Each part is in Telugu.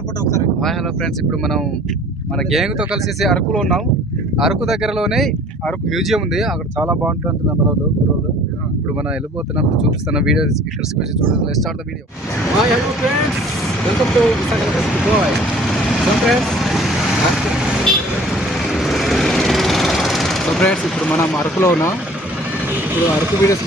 హాయ్ హలో ఫ్రెండ్స్, ఇప్పుడు మనం మన గ్యాంగ్తో కలిసి అరకులో ఉన్నాం. అరకు దగ్గరలోనే అరకు మ్యూజియం ఉంది. అక్కడ చాలా బాగుంటుంది అంటున్నారు మన వాళ్ళు కుర్రోళ్ళు. ఇప్పుడు మనం వెళ్ళిపోతున్నాం, చూపిస్తున్న వీడియో ఇక్కడ చూడండి. Start the video. Hi hello friends, welcome to bye. So friends ఇప్పుడు మనం అరకులో ఉన్నాం. ఇప్పుడు అరకు వీడియోస్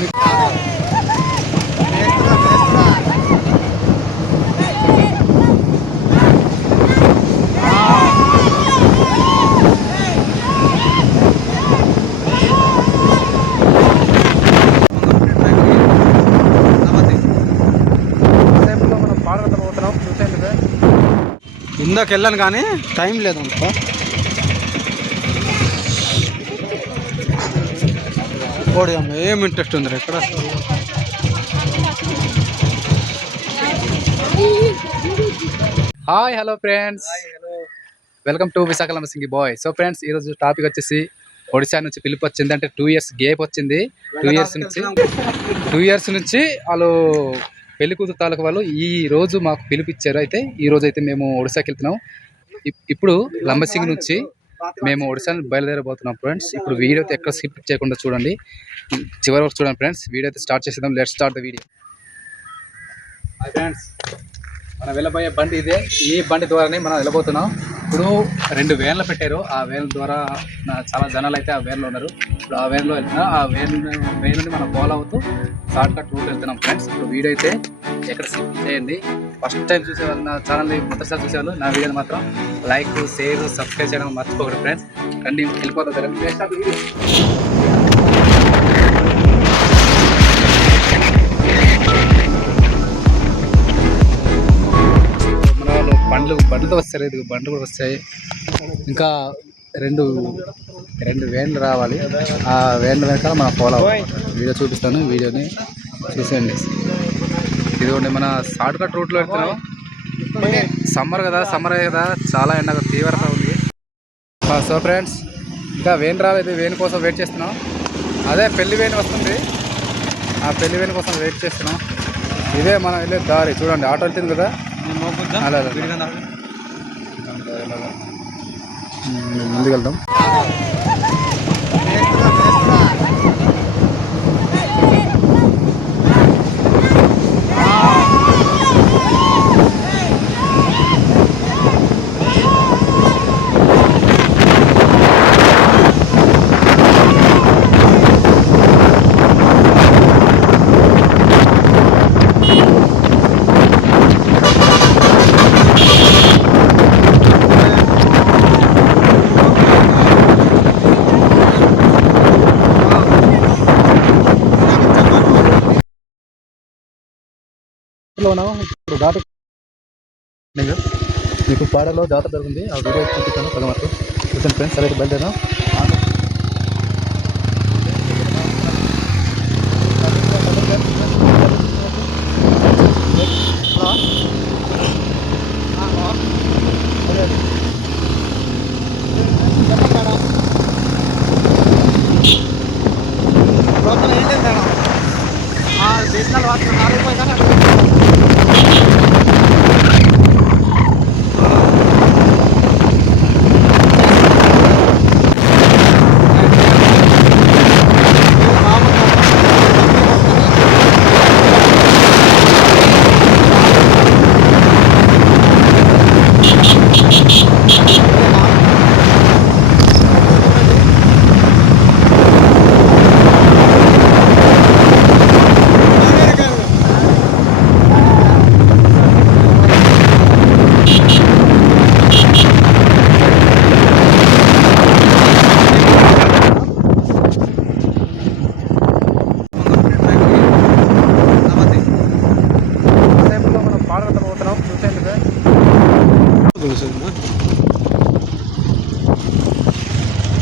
ఇందాక వెళ్ళాను కానీ టైం లేదు అంత. ఏం ఇంట్రెస్ట్ ఉంది ఇక్కడ. Hi hello friends, welcome to Visakha సింగి బాయ్. సో ఫ్రెండ్స్, ఈరోజు టాపిక్ వచ్చేసి ఒడిశా నుంచి పిలుపు వచ్చింది. అంటే 2 years గ్యాప్ వచ్చింది. 2 years నుంచి వాళ్ళు పెళ్లి కూతురు తాలూకు వాళ్ళు ఈ రోజు మాకు పిలిపిచ్చారు. అయితే ఈ రోజు అయితే మేము ఒడిశాకి వెళ్తున్నాం. ఇప్పుడు లంబసింగి నుంచి మేము ఒడిశాని బయలుదేరబోతున్నాం ఫ్రెండ్స్. ఇప్పుడు వీడియో అయితే ఎక్కడ స్కిప్ చేయకుండా చూడండి, చివరి వరకు చూడండి ఫ్రెండ్స్. వీడియో అయితే స్టార్ట్ చేసేద్దాం. Let's start the video. Hi friends, మనం వెళ్ళబోయే బండి ఇదే. ఈ బండి ద్వారానే మనం వెళ్ళబోతున్నాం. ఇప్పుడు 2 వ్యాన్లు పెట్టారు. ఆ వ్యాన్ ద్వారా చాలా జనాలు అయితే ఆ వ్యాన్లో ఉన్నారు. ఇప్పుడు ఆ వ్యాన్లో వెళ్తున్నాం. ఆ వ్యాన్ నుండి మనం ఫాలో అవుతూ షార్ట్ కట్ రూట్ వెళ్తున్నాం ఫ్రెండ్స్. ఇప్పుడు వీడియో అయితే ఎక్కడ స్కిప్ చేయండి. ఫస్ట్ టైం చూసేవాళ్ళు, నా ఛానల్ని మొదటిసారి చూసేవాళ్ళు నా వీడియోని మాత్రం లైక్, షేర్, సబ్స్క్రైబ్ చేయడం మర్చిపోకూడదు ఫ్రెండ్స్. రండి వెళ్ళిపోతాం. బండ్లతో వస్తాయి, బండ్లు కూడా వస్తాయి. ఇంకా రెండు వ్యాన్లు రావాలి. ఆ వ్యాన్ల వెనకాల మనం ఫాలో అవ్వాలి. వీడియో చూపిస్తాను, వీడియోని చూసేయండి. ఇదిగోండి మన షార్ట్ కట్ రూట్లో వెళ్తున్నాం. సమ్మర్ కదా, చాలా ఎండ తీవ్రత ఉంది. సో ఫ్రెండ్స్, ఇంకా వేన్ రాలేదు. వేన్ కోసం వెయిట్ చేస్తున్నాం. అదే పెళ్లి వేన్ వస్తుంది, ఆ పెళ్లి వేన్ కోసం వెయిట్ చేస్తున్నాం. ఇదే మనం వెళ్ళే దారి. చూడండి, ఆటో వెళ్తుంది కదా, అలా ముందుకు వెళ్దాం. ఇప్పుడు జాతర మీకు పాడలో జాతర జరుగుతుంది. ఆ వీడియో చూపిస్తాను. పదమార్కు చూసాను ఫ్రెండ్స్. సరే బయలుదేరాం. దేశాలు వాడుతున్నారు.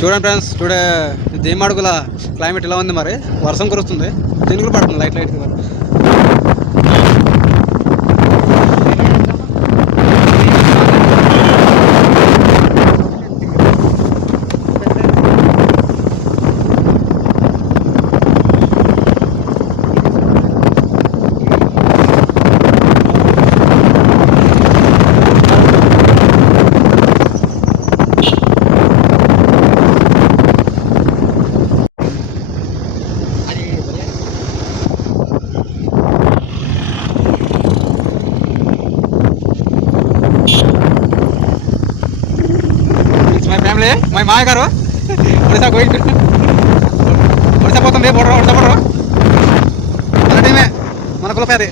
చూడండి ఫ్రెండ్స్, టుడే దేమాడుగుల క్లైమేట్ ఇలా ఉంది. మరి వర్షం కురుస్తుంది, చినుకులు పడుతుంది లైట్ లైట్గా. చూడండి మా మాయ గారు ఒడిశా గోయింగ్ ఒడిశా పోతుంది బోర్డర్ ఒడిశా బోర్డర్ మన టీమే మన కులపేది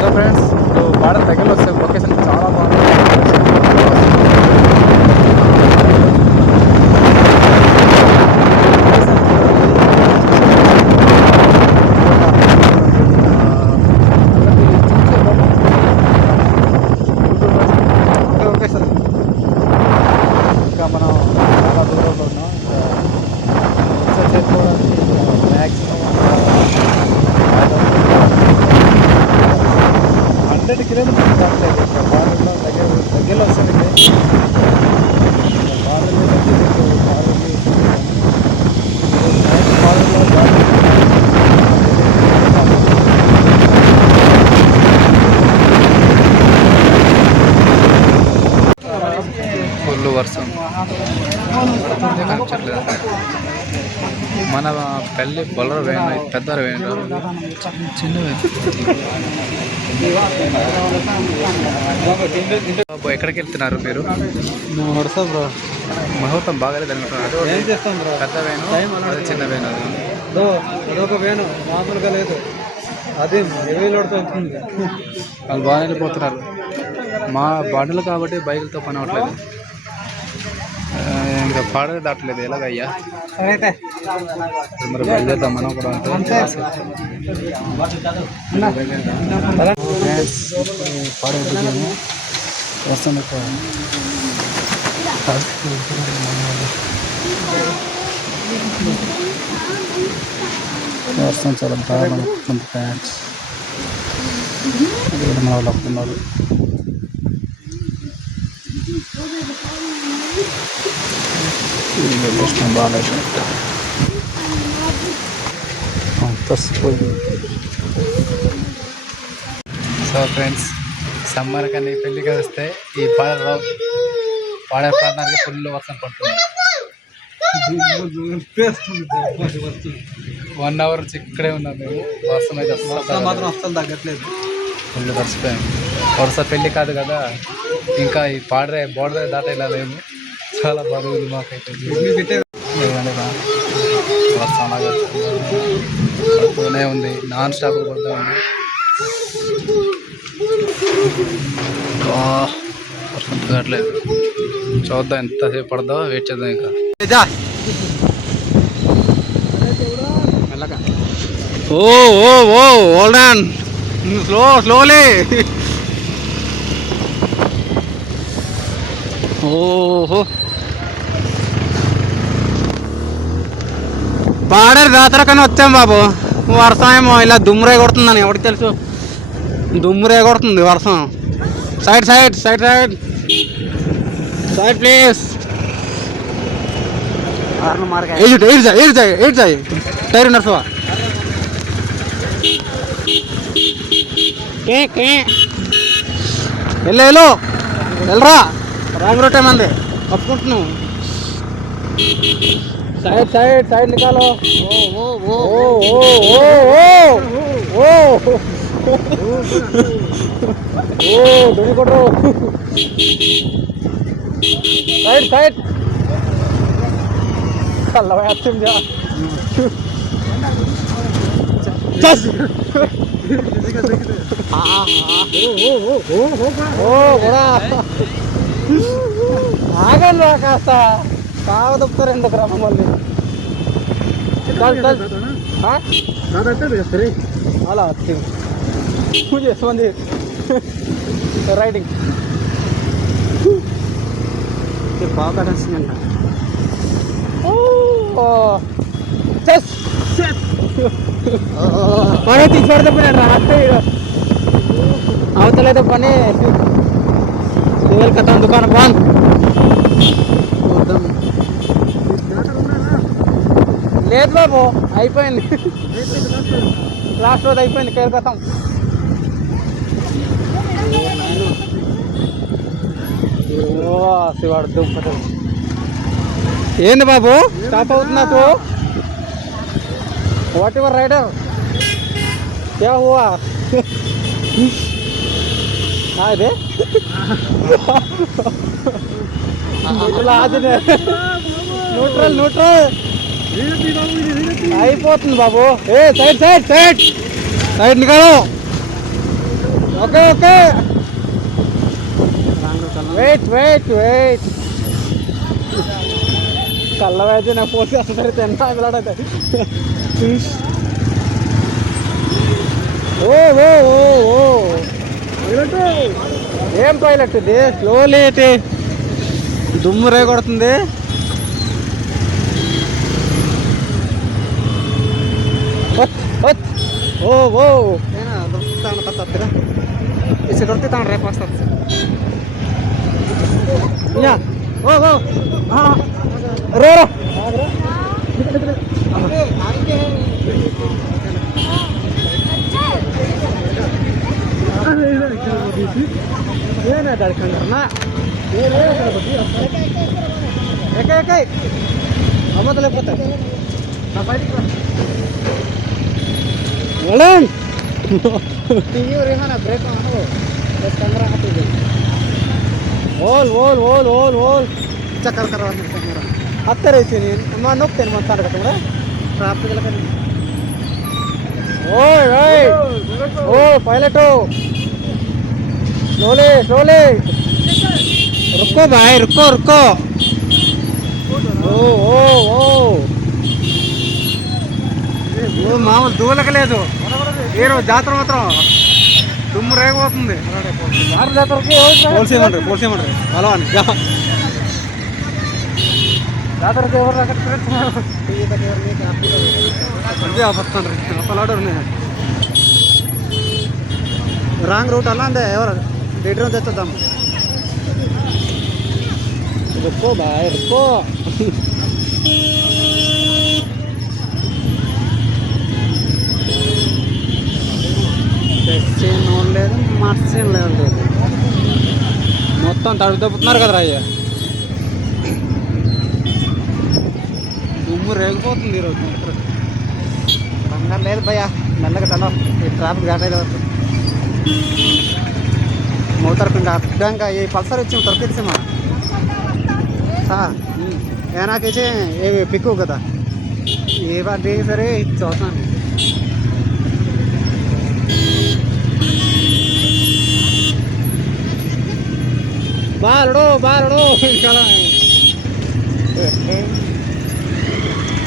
సో ఫ్రెండ్స్ బార్డర్ దగ్గరలో వస్తే లొకేషన్ చాలా బాగుంది. ఓకే సార్ ఇంకా మనం చాలా దూరంలో ఉన్నాం. ఇంకా చేసుకోవడానికి మ్యాక్సిమం 100 కిలోమీటర్స్ కావట్లేదు. ఇంకా బార్డర్లో దగ్గరలో వస్తుంది. ఫుల్ వర్షం కనిపించట్లేదు. మన పెళ్ళి బొల్లర వేయండి, పెద్దవారు వేయండి, చిన్న ఎక్కడికి వెళ్తున్నారు మీరు? ఒడిశా బ్రో. ముహూర్తం బాగాలేదు అనుకుంటున్నారు. ఏం చేస్తాం బ్రో, పెద్ద వేను అది చిన్న వేను. అదొక వేను మామూలుగా లేదు, అది హెవీ లోడ్తో వెళ్తుంది. వాళ్ళు బాగా వెళ్ళిపోతున్నారు. మా బండ్లు కాబట్టి బైకులతో పని అవ్వట్లేదు. ఇంకా పాడేది దాటలేదు. ఎలాగయ్యా అయితే మరి బయలుదేరుతాం మనం కూడా. పాడేది వర్షం ఎక్కువ. వర్షం చాలా దారుణం వస్తుంది ఫ్రెండ్స్. మన వాళ్ళు వస్తున్నారు. బాగాలేదు సో ఫ్రెండ్స్, సమ్మర్ కానీ పెళ్ళికి వస్తే ఈ పాడే ప్రాంతానికి ఫుల్ వర్షం పడుతుంది. 1 అవర్ నుంచి ఇక్కడే ఉన్నాం మేము. వర్షం అయితే మాత్రం అస్సలు తగ్గట్లేదు. ఫుల్ తడిసిపోయాం. వరుస పెళ్ళి కాదు కదా, ఇంకా ఈ బోర్డర్ దాటేలా లేము. చాలా బాగా ఉంది మాకైతే. వర్షం అలాగే పడుతూనే ఉంది, నాన్ స్టాప్ పడుతూ ఉంది. వర్షం తగ్గట్లేదు. చూద్దాం ఎంతసేపు పడదో, వెయిట్ చేద్దాం. ఇంకా హోల్డ్ ఆన్ స్లోలీ. ఓహో, పాడేరు జాతర కానీ వచ్చాం బాబు. వర్షం ఏమో ఇలా దుమ్మురే కొడుతుందని ఎవరికి తెలుసు. దుమ్మురే కొడుతుంది వర్షం. Side side side side side please. టైర్ నర్సవా వెళ్ళు వెళ్ళరా. రాంగ్ రూట్ ఏమంది ఒప్పుకుంటున్నావు. సైడ్ సైడ్ సైడ్ నికాలో. దొంగ కొట్టు. సైడ్ సైడ్ అలా వచ్చింది. ఆగండి కాస్త కాగదొప్పుతారు ఎందుకు రా మమ్మల్ని. అలా వచ్చింది పూజ చేస్తుంది రైడింగ్ బాగా నచ్చిందంట. పని తీసుకెడతా అవతలైతే పని కథ దుకాణం బంద్. లేదు బాబు, అయిపోయింది. లాస్ట్ రోజు అయిపోయింది కేరకథం. శివాడు దుప్పటి ఏంది బాబు స్టాప్ అవుతున్నా? వాట్ యువర్ రైడర్ क्या हुआ हाँ इधे న్యూట్రల్ అయిపోతుంది బాబు ఏ సైడ్ సైడ్ సైడ్ సైడ్ నికాలో okay okay wait wait wait చల్లవైతే నా ఫోన్ చేస్తారు తిన్నా పిల్లడైతే ఓ ఓ ఓ ఓ ఏం టాయిలెట్ ఇది స్లోలీ అయితే దుమ్ము రే కొడుతుంది ఓ ఓ దొరుకుతాను కత్తిర ఇసి దొరుకుతాను రేపు వస్తుంది ఓ ఓ రే ಏನೇ ಅಡ್ಕೊಂಡ್ರನ್ನ ಏಕೆ ಅಮ್ಮದಲ್ಲೇ ಬರ್ತಾರೆ ಬ್ರೇಕ್ ಕ್ಯಾಮ್ರಾ ಹಾಕಿದ್ದೆ ಓಲ್ ಓಲ್ ಓಲ್ ಓಲ್ ಓಲ್ ಚಕ್ಕರ್ ಕರ ಹತ್ತರ ಐತಿ ನೀನು ನೋಗ್ತೇನೆ ಮಾತಾಡ್ಕತ್ತಂದ್ರೆ ಟ್ರಾಫಿಕ್ ಎಲ್ಲ ಓಯ್ ಓಯ್ ಓ ಪೈಲಟು स्लोली स्लोली रुको भाई रुको रुको ओ ओ ओ మామూలు దూలకలేదు ఏరో జాతర మాత్రం దుమ్ము రేగిపోతుంది పోల్సేయమంటారు పోల్సేయమంటారు అలా అని జాతరకి ఎవరు వస్తాండ్రు రాంగ్ రూట్ అలా అందే ఎవరు బెడ్రూమ్ తెచ్చేద్దాం రుక్కో బాయ్ రుక్కో తెచ్చేం లేదు మర్చేం లేదు మొత్తం తడుపు తప్పుతున్నారు కదరా అయ్యా దుమ్ము రేగిపోతుంది ఈరోజు కంగారు లేదు భయ్యా మెల్లగా చలో ఈ ట్రాఫిక్ దాటలేదు मोतर पिंड ये पल्सर अच्छी तरह से ऐना के पिक कदा ये बार देख सरे चौथा बालड़ो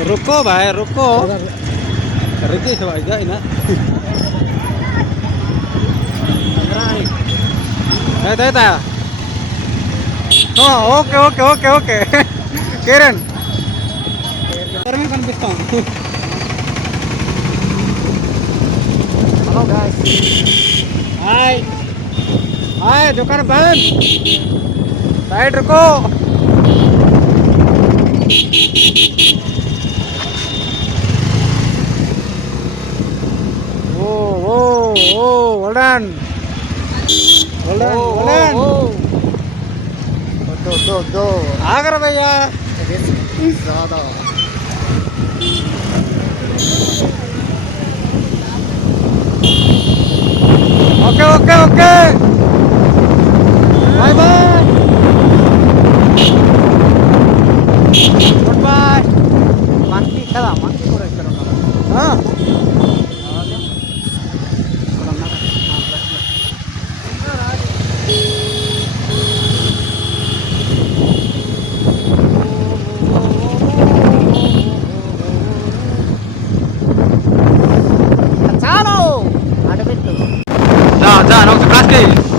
रुको भाई रुको रुकी भाई ना అయితే okay okay okay okay Kiran కనిపిస్తాం హలో గాయ్స్ హాయ్ హాయ్ దుకాన్ బంద్ సైడ్ రుకో ఓ ఓ ఓ వెల్ दो आगर भैया ज्यादा okay okay okay bye bye good bye monkey कदा मंकी కూడా ఇక్కడ ఉన్నారు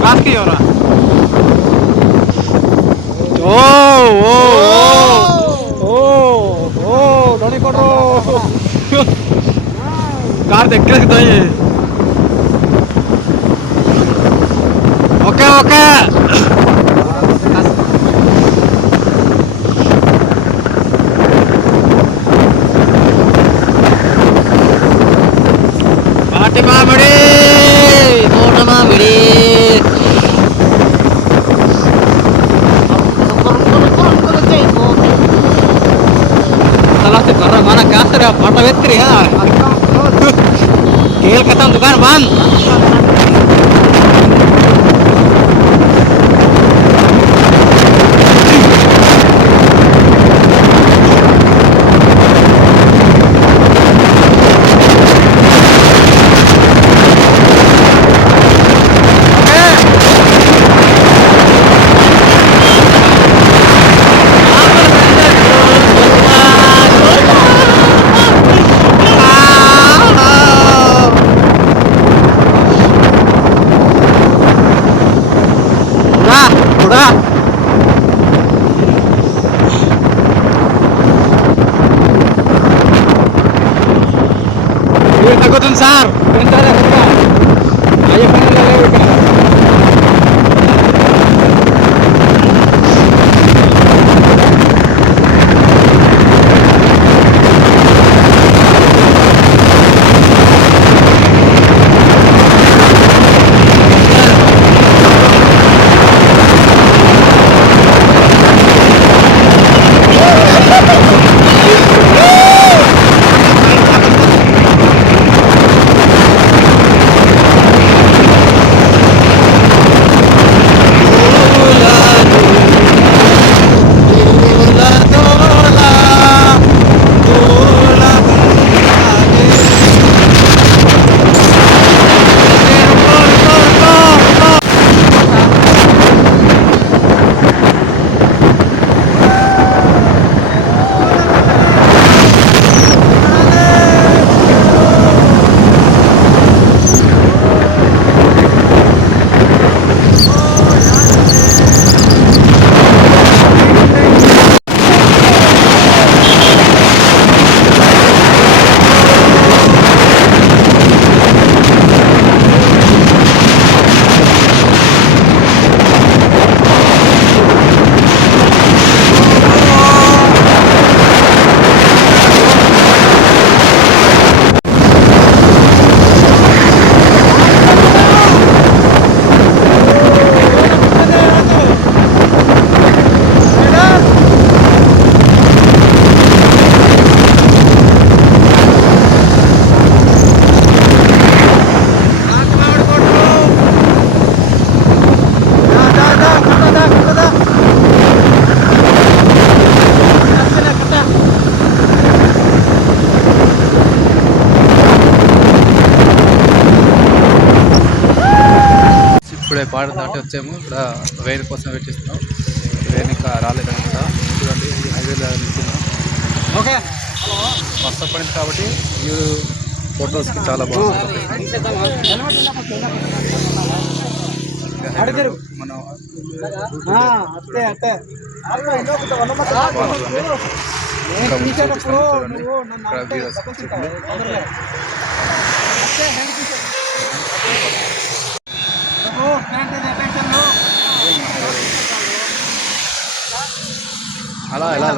Kaski ora. Oh, oh, oh, oh, Doni Kodro. Car dekhe kita ye. Okay, okay. Fatima Madi, Fatima Madi. Salah sekarang mana kasar ya, mata vetri ya. Sale खत्म, दुकान बंद। udah Wih, takutin sar bentar ya bentar ayo panggil lagi kan ఇప్పుడే బార్డర్ దాటి వచ్చాము. ఇక్కడ వేరు కోసం వెయిట్ చేస్తున్నాం. వేరు ఇంకా రాలేదన్నమాట. చూడండి ఈ హైవేలో నిల్చున్నాం. ఓకే వర్షం పడింది కాబట్టి వ్యూ ఫొటోస్కి చాలా బాగుంది. మనం అలా ఎలా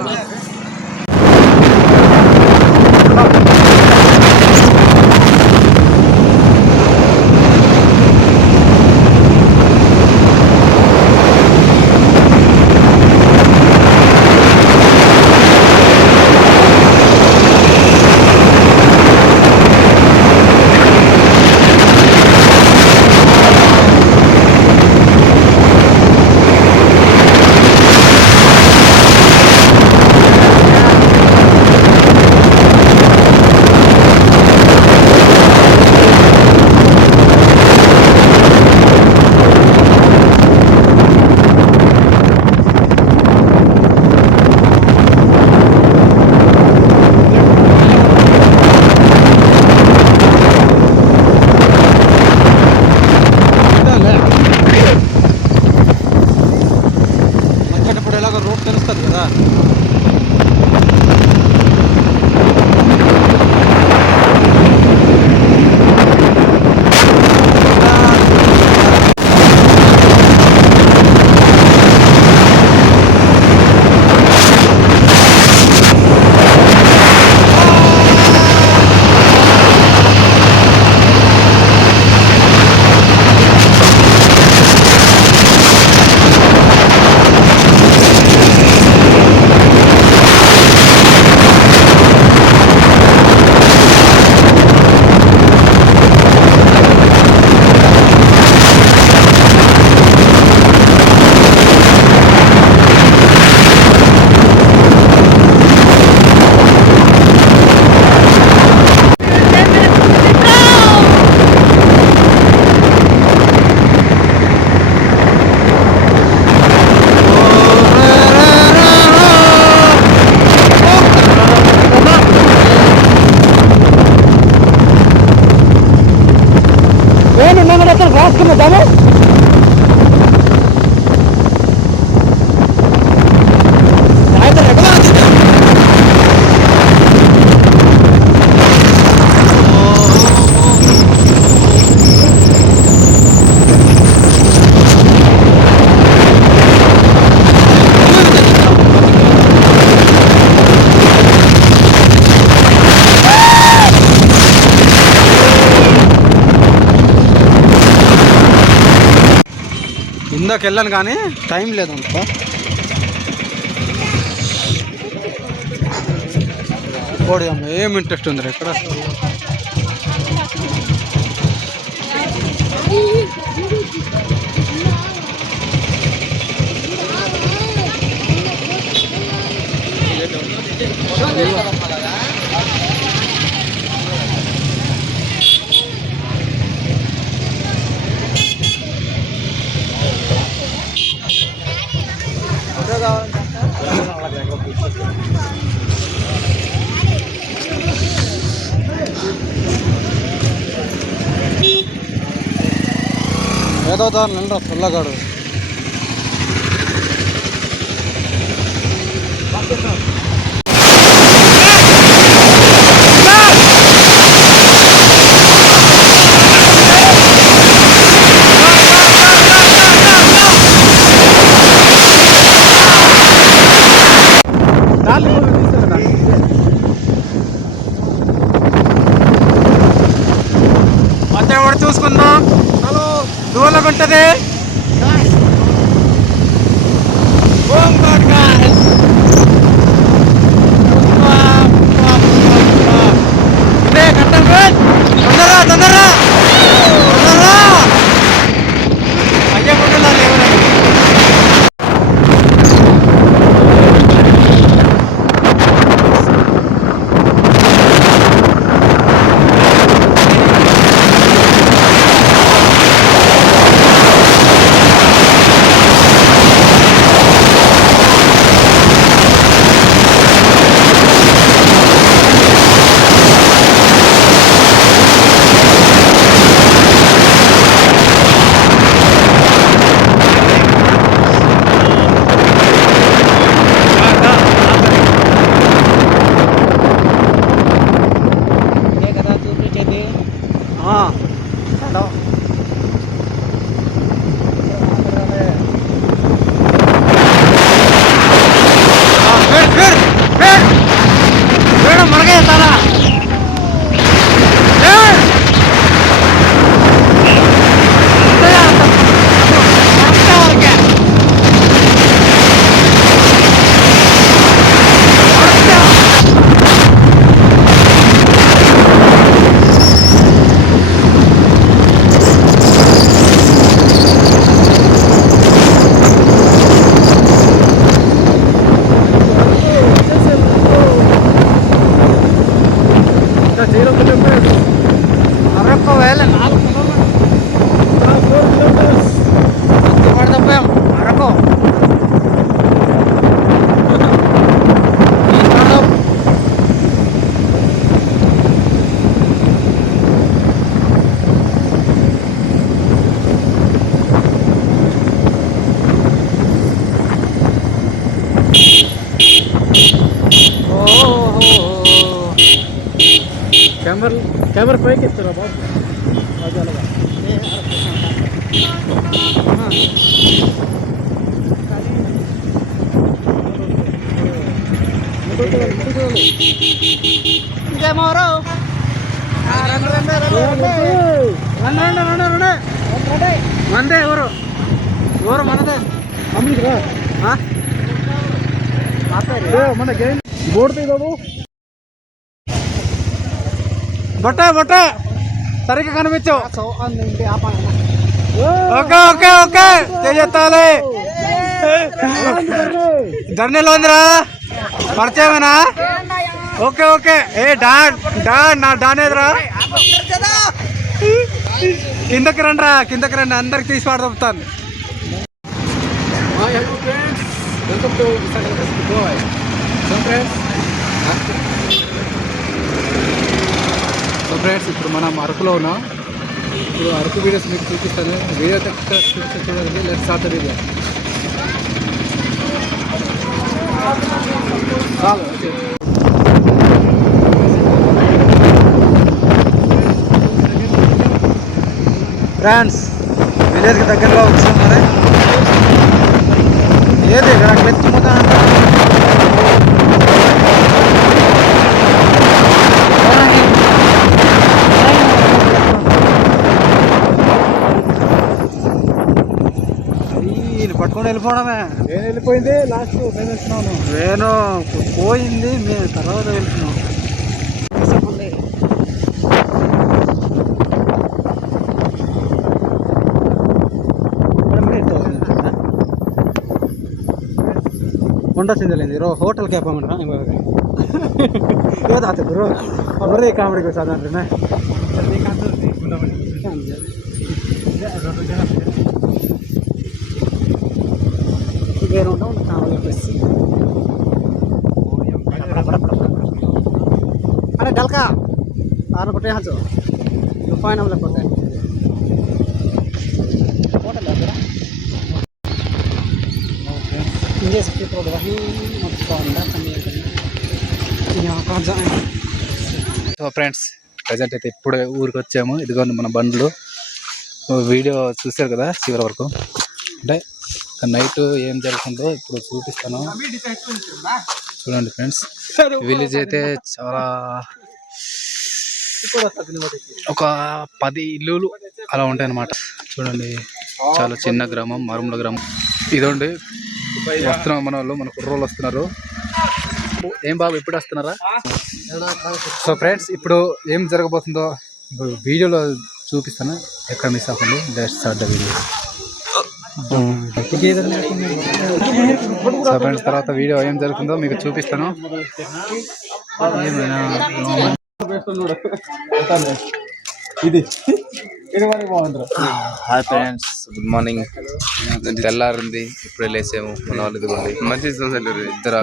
ఇందాక వెళ్ళాను కానీ టైం లేదు అంత. కోడి అమ్మ ఏం ఇంట్రెస్ట్ ఉంది ఇక్కడ. ఏదో దాని నిండా పుల్లగాడు. మధ్య కూడా చూసుకుందాం. హలో దూరంగా ఉంటుంది. తొందరరా తొందరరా తొందరరా అయ్యే గుండెలా లేవరా. కెమెరా పైకి ఎత్తురా బాబు. మందే ఎవరు ఎవరు మనదే మన గేమ్ బోర్డు తీయదు. బట్ట సరిగ్గా కనిపించు. ఓకే ఓకే ఓకే చేస్తాలే. జర్నీలో ఉందిరా పరిచయమేనా? Okay okay. ఏ డాన్ డాన్ నా డాన్ ఏదిరా? కిందకి రండి రా, కిందకి రండి, అందరికి తీసి పాడుతాను. Welcome to bye. So friends ఇప్పుడు మనం అరకులో ఉన్నాం. ఇప్పుడు అరకు వీడియోస్ మీకు చూపిస్తాను. వీడియో చూడండి. Let's start the video. Friends విలేజ్కి దగ్గరలో వచ్చాం మరి. ఏది ఇక్కడ ఎత్తుకుపోతానంట. వెళ్ళిపోవడమే. నేను వెళ్ళిపోయింది లాస్ట్ నేను వెళ్తున్నాను. నేను పోయింది మేము తర్వాత వెళ్తున్నాం. కొండ సిందలేదు ರೋ ಹೋಟೆಲ್ ಕ್ಯಾಪ್ ಮಾಡ್ರ ಏದಾತ ಗುರು ಬರೀ ಕಾಮಿಡಿಗೆ ಸಾಧಾರಣ अरे डलका आर गोटे हाजो फाइन हमले पते होटल है ये सब तो वही मत कोंडा कमी यहाँ कहाँ जाए. సో ఫ్రెండ్స్ ప్రజెంట్ అయితే ఇప్పుడే ఊరికి వచ్చాము. ఇదిగోండి మన బండ్లు. వీడియో చూశారు కదా చివరి వరకు. అంటే నైట్ ఏం జరుగుతుందో ఇప్పుడు చూపిస్తాను. చూడండి ఫ్రెండ్స్, విలేజ్ అయితే చాలా ఒక 10 ఇల్లులు అలా ఉంటాయి అన్నమాట. చూడండి చాలా చిన్న గ్రామం, మారుమూల గ్రామం. ఇదండి వస్తున్నాం మన వాళ్ళు, మన కుర్రోళ్ళు వస్తున్నారు. ఏం బాబు ఎప్పుడు వస్తున్నారా? సో ఫ్రెండ్స్ ఇప్పుడు ఏం జరగబోతుందో వీడియోలో చూపిస్తాను, ఎక్కడ మిస్ అవ్వకండి. Let's start the video. So friends తర్వాత వీడియో ఏం జరుగుతుందో మీకు చూపిస్తాను. ఏమైనా హాయ్ ఫ్రెండ్స్, గుడ్ మార్నింగ్. తెల్లారింది, ఇప్పుడే లేసాము. మన వాళ్ళు ఇదిగోండి మంచి ఇద్దరు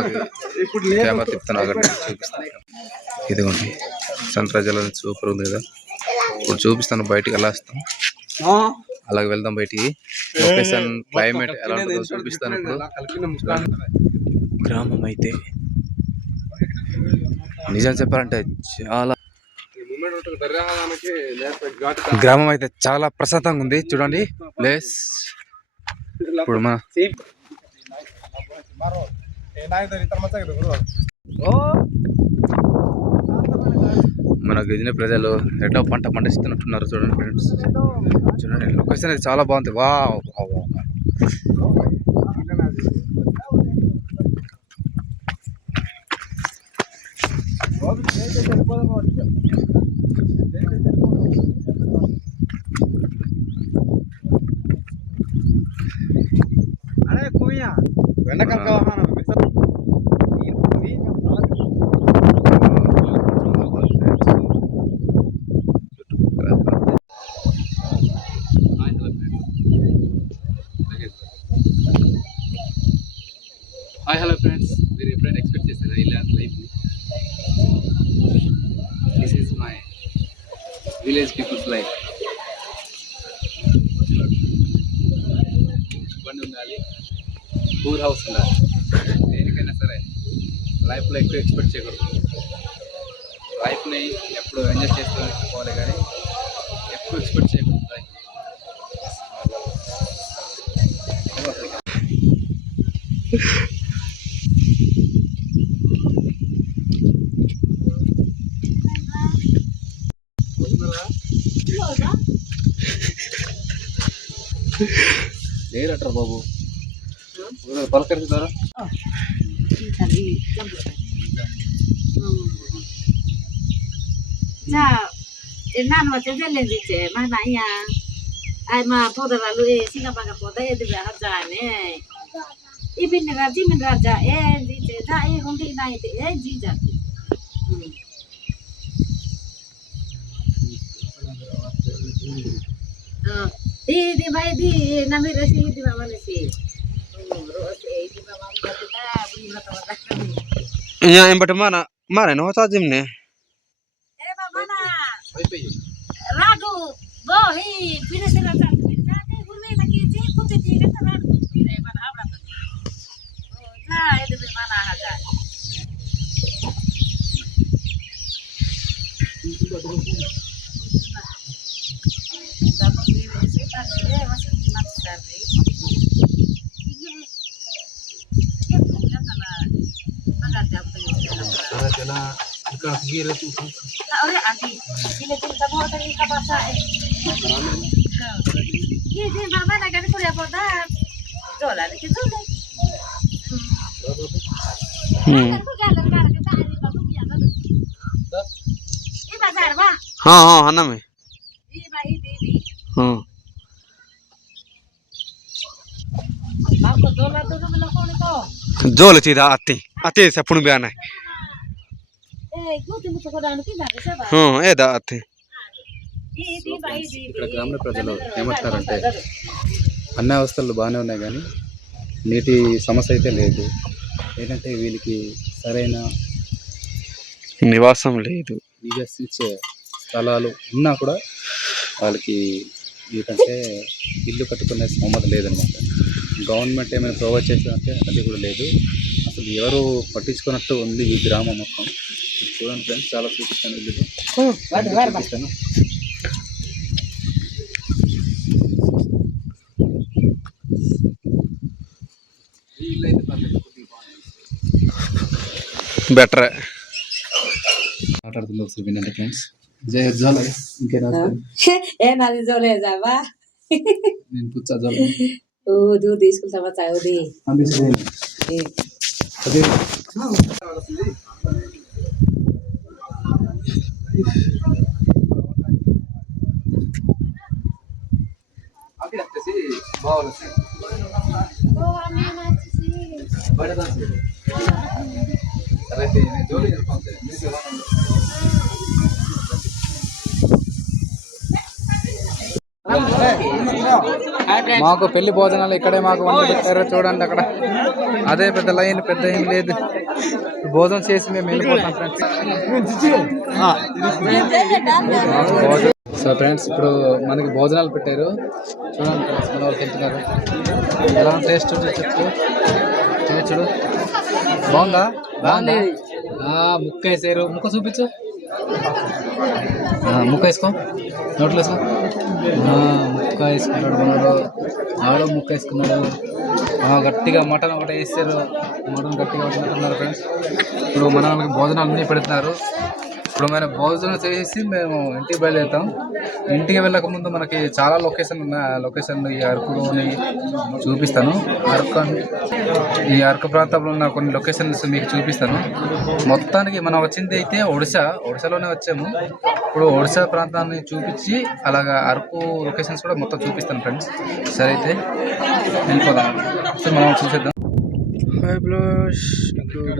కెమెరా తిప్పుతాను, చూపిస్తాను. ఇదిగోండి సన్రైజ్ సూపర్ ఉంది కదా. ఇప్పుడు చూపిస్తాను బయటికి ఎలా వస్తాం. అలాగే వెళ్దాం బయటికి. లొకేషన్ క్లైమేట్ ఎలా ఉంటుందో చూపిస్తాను. ఇప్పుడు గ్రామం అయితే నిజం చెప్పాలంటే చాలా గ్రామం అయితే చాలా ప్రశాంతంగా ఉంది. చూడండి ప్లేస్. ఇప్పుడు మన గిరిజన ప్రజలు ఎటో పంట పండిస్తున్నట్టున్నారు. చూడండి ఫ్రెండ్స్, చూడండి లొకేషన్ అయితే చాలా బాగుంది. వావ్ హాయ్ హలో ఫ్రెండ్స్, మీరు ఎప్పుడైనా ఎక్స్పెక్ట్ చేశారా ఇలాంటి life? This is my village people's life. బండి ఉండాలి, పూర్ హౌస్ ఉండాలి. దేనికైనా సరే లైఫ్లో ఎక్కువ ఎక్స్పెక్ట్ చేయకూడదు. లైఫ్ని ఎప్పుడు ఎంజాయ్ చేస్తూ పోవాలి, కానీ ఎక్కువ ఎక్స్పెక్ట్ చేయకూడదు. లైఫ్ లేరంటారు బాబు, పలకరిస్తారా? Nan mà thế lên gì trẻ mà nãy nhà ai mà phụ được là lui xin gặp bạn phụ đấy thì phải học giải này. Ý bên này là chỉ mình ra giải gì trẻ ta ấy không đi này thì ấy gì giải. Di bay di nami resi di mama nasi. Rose di mama kita beli mata mata. Iya yang bagaimana? Mana no tajam nih? Mana? Radu, bohi, pina sila tak. Jadi gurme tak kiri, putih tiga tak radu. Pina mana abra tu? Oh, nah itu mana aja. Dapat beli sekitar dia masih 5 sekali. Ini punya tanah. Mana dapat Karena ikan gila tuh. Nah, oleh anti. Ini kita mau tadi ke pasar. Iya, di mama nak kan kuliah poda. జోలానికి జోలే हाँ हाँ है ना मैं हाँ जोल चीदा आते आते से पुन बयान है हाँ ये दा आते ఇక్కడ గ్రామీణ ప్రజలు ఏమంటారంటే అన్ని అవస్థలు బాగానే ఉన్నాయి కానీ నీటి సమస్య అయితే లేదు. ఏంటంటే వీళ్ళకి సరైన నివాసం లేదు, నివసించే స్థలాలు ఉన్నా కూడా వాళ్ళకి ఏంటంటే ఇల్లు కట్టుకునే స్తోమత లేదనమాట. గవర్నమెంట్ ఏమైనా ప్రొవైడ్ చేస్తుందంటే అది కూడా లేదు. అసలు ఎవరు పట్టించుకున్నట్టు ఉంది ఈ గ్రామం మొత్తం. చూడండి ఫ్రెండ్స్, చాలా చూపిస్తాను ఇల్లు చూపిస్తాను. బెటర్ మాట్లాడుతుంది ఒకసారి వినండి ఫ్రెండ్స్. జోల ఇంకేనా ఏనాది జోలే జావా నేను పుచ్చా జోల ఓ దూ తీసుకుంటావా చావుది అదే మాకు పెళ్లి భోజనాలు ఇక్కడే మాకు వండి పెట్టారు. చూడండి అక్కడ అదే పెద్ద లైన్, పెద్ద ఏం లేదు. భోజనం చేసి మేము వెళ్ళిపోతాం ఫ్రెండ్స్. సో ఫ్రెండ్స్, ఇప్పుడు మనకి భోజనాలు పెట్టారు. చూడండి ఫ్రెండ్స్, మన వాళ్ళు తింటున్నారు. ఎలా టేస్ట్ చెప్పు చూడు. బాగుందా? బాగుంది. ముక్క వేసారు. ముక్క చూపించు. ముక్క వేసుకో, నోట్లో వేసుకో. ముక్క వేసుకున్నాడు మనోడు. ఆవిడ ముక్క వేసుకున్నాడు. గట్టిగా మటన్ ఒకటి వేస్తారు. మటన్ గట్టిగా ఉన్నారు ఫ్రెండ్స్. ఇప్పుడు మన వాళ్ళకి భోజనాలు అన్నీ పెడుతున్నారు. ఇప్పుడు మనం భోజనం చేసి మేము ఇంటికి బయలుదేరుతాం. ఇంటికి వెళ్ళక ముందు మనకి చాలా లొకేషన్లు ఉన్నాయి. ఆ లొకేషన్లు ఈ అరకులోని చూపిస్తాను. ఈ అరకు ప్రాంతంలో ఉన్న కొన్ని లొకేషన్స్ మీకు చూపిస్తాను. మొత్తానికి మనం వచ్చింది అయితే ఒడిశాలోనే వచ్చాము. ఇప్పుడు ఒడిశా ప్రాంతాన్ని చూపించి అలాగా అరకు లొకేషన్స్ కూడా మొత్తం చూపిస్తాను ఫ్రెండ్స్. సరే అయితే వెళ్ళిపోదాం. సో మనం చూసేద్దాం. ఇప్పుడు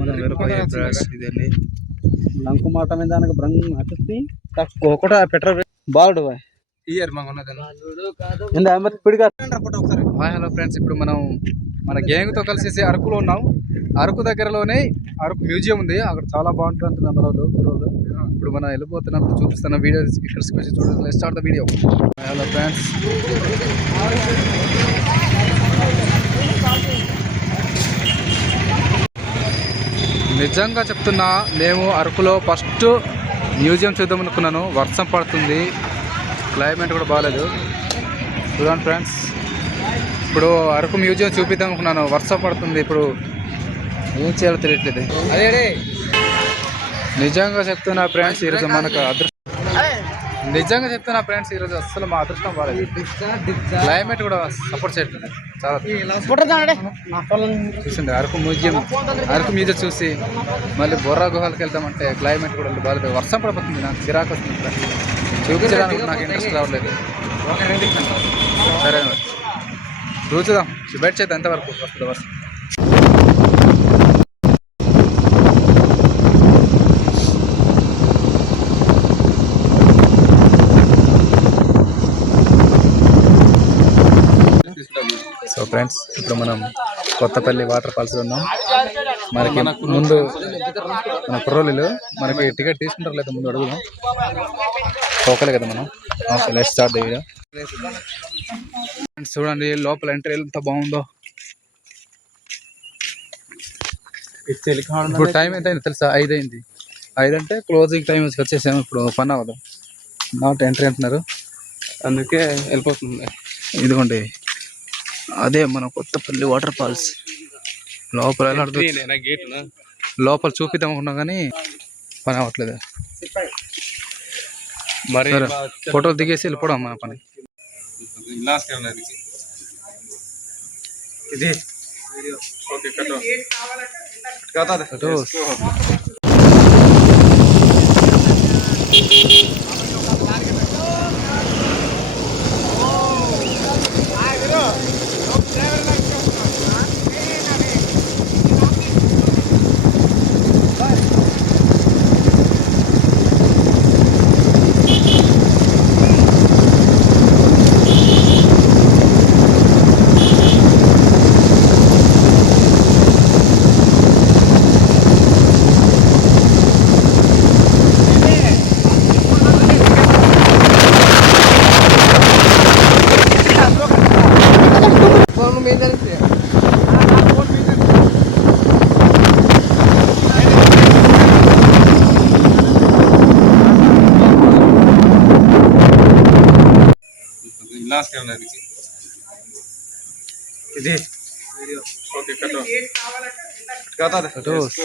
మనం వెళ్ళిపోయే బ్రాస్ ఇదండి. లంకు మాట మీద దానికి బ్రంగ్ అతిథి ఒకట పెట్రోల్ బాగుడు ఇయర్ మాకు ఉన్నది. హాయ్ హలో ఫ్రెండ్స్, ఇప్పుడు మనం మన గ్యాంగ్తో కలిసి అరకులో ఉన్నాం. అరకు దగ్గరలోనే అరకు మ్యూజియం ఉంది. అక్కడ చాలా బాగుంటుంది అంటున్నాం మనోళ్ళు కుర్రోళ్ళు. ఇప్పుడు మనం వెళ్ళిపోతున్నప్పుడు చూపిస్తున్న వీడియో ఇక్కడ చూడండి. Start the video. Hi hello friends, నిజంగా చెప్తున్నా, మేము అరకులో ఫస్ట్ మ్యూజియం చూద్దాం అనుకున్నాను. వర్షం పడుతుంది, క్లైమేట్ కూడా బాగాలేదు. చూడండి ఫ్రెండ్స్, ఇప్పుడు అరకు మ్యూజియం చూపిద్దాం అనుకున్నాను. వర్షం పడుతుంది. ఇప్పుడు ఏం చేయాలో తెలియట్లేదు. అదే నిజంగా చెప్తున్నా ఫ్రెండ్స్, ఈరోజు మనకు ఈరోజు అసలు మా అదృష్టం బాగాలేదు. క్లైమేట్ కూడా సపోర్ట్ చేయట్లేదు. చాలా చూసింది అరకు మ్యూజియం చూసి మళ్ళీ బొర్రా గుహలకు వెళ్తామంటే క్లైమేట్ కూడా బాగాలేదు. వర్షం పడిపోతుంది. నాకు చిరాకు వస్తుంది. చూపించడానికి నాకు ఇంట్రెస్ట్ రావట్లేదు. సరే చూద్దాం, బయట చేద్దాం ఎంతవరకు వస్తుంది వర్షం. సో ఫ్రెండ్స్, ఇప్పుడు మనం కొత్తపల్లి వాటర్ ఫాల్స్ ఉన్నాం. మనకి ముందు మన కుర్రోళ్ళు మనకి టికెట్ తీసుకుంటారు లేదా ముందు అడుగుదాం. ఓకేలే కదా మనం. Let's start the video. చూడండి లోపల ఎంట్రీ ఎంత బాగుందో. ఇప్పుడు టైం ఎంత అయింది తెలుసా? 5 అయింది. 5 అంటే క్లోజింగ్ టైం వచ్చేసాము. ఇప్పుడు పని అవ్వదు. నాట్ ఎంట్రీ అంటున్నారు, అందుకే వెళ్ళిపోతుంది. ఇదిగోండి, అదే మన కొత్తపల్లి వాటర్ ఫాల్స్. లోపల చూపిద్దాం అనుకున్నాం కానీ పని అవ్వట్లేదు. మరి ఫోటోలు దిగేసి వెళ్ళిపోవడం మన పని. ఇది ఫొటోస్ ఇది ఫొటోస్